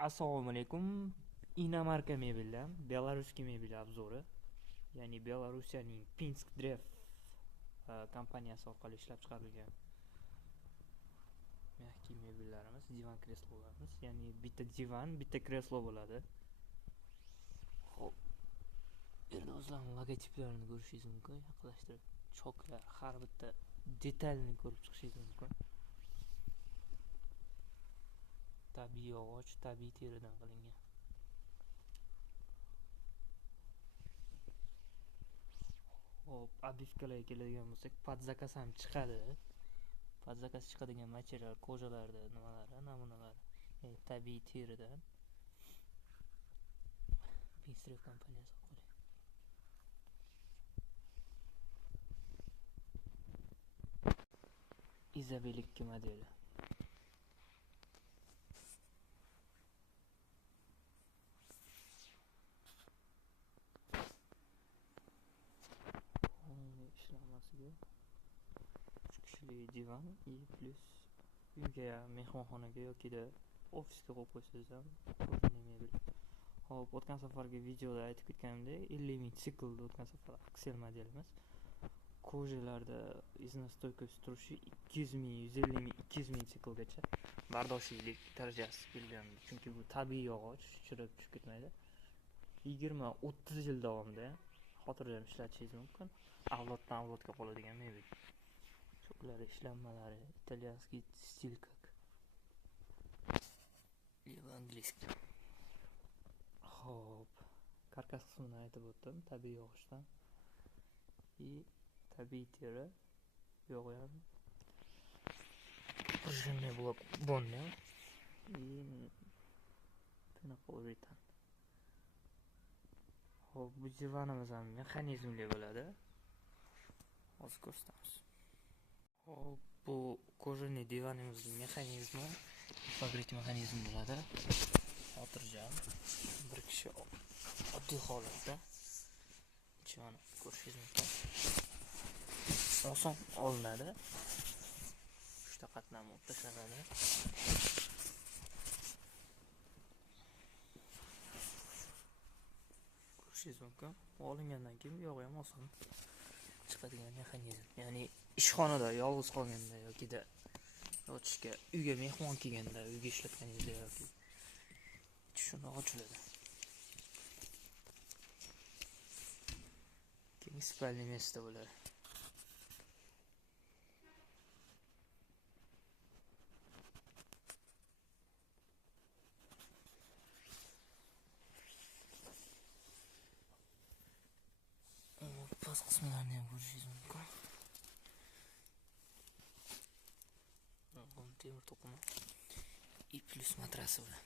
Assalomu alaykum. Inomarka mebellar, Belarusga mebel obzori. Ya'ni Belarusning Pinsk Drev kompaniyasi orqali ishlab chiqarilgan mehki mebellarimiz, divan kreslolarimiz. Ya'ni bitta divan, bitta kreslo bo'ladi. Xo'p. Bu yerda o'zlarining logotiplarini ko'rishingiz mumkin. Yaqinlashtirib, choklar, har bitta detalni ko'rib chiqishingiz mumkin. Tabiiy yog'och, tabiiy teridan qilingan. Hop, obivkalarga keladigan bo'lsak, podzakaz ham chiqadi. Podzakaz chiqadigan material ko'jalarda nimalari, namunalari, ya'ni tabiiy teridan. Pinstrev kompaniyasi orqali. Izabel 2 modeli. Ishlanmasiga 3 kishilik divan plus uyga, mehmonxonaga yoki ofisga qo'yib qo'ysangiz ham ko'ringan mebel. Hop, o'tgan safargi videoda aytib ketganimdek 50 ming siklda o'tgan safar aksel modelimiz. Kojalarda iznostойкость turishi 200 ming, 150 ming, 200 ming siklgacha bardoshlilik darajasi kelgan. Chunki bu tabiiy yog'och, chirib tushib ketmaydi. 20-30 yil davomida xotirjam ishlatishingiz mumkin. Avloddan avlodga qoladigan mebel. Choklari, ishlanmalari, italyanskiy stil как. Leva angliyskiy. Hop, karkas qismini aytib o'tdim, tabiiy yog'ochdan. Tabiiy teri, yog'i ham пружинный blok bonne и penopolitan. Hop, bu divanimiz ham mexanizmli bo'ladi. Hozir ko'rsatamiz. Hop, bu ko'jani divanimizning mexanizmi, fabrik mexanizmi bo'ladi. Xotirjam, bir kishi oddiy holatda chivani ko'rishingiz mumkin. Oson olinadi. 3 ta qatlam tashlanadi. Ko'rishingiz mumkin. Olingandan keyin yog'i ham oson chiqadigan mexanizm. Ya'ni ishxonada yolg'iz qolganda yoki yotishga, uyga mehmon kelganda, uyga ishlatganingizda yoki shuni ochiladi. Keyin spalniy место bo'ladi. Past qismlarini ham ko'rishingiz mumkin. Temir to'qima. И plus matrasi bilan.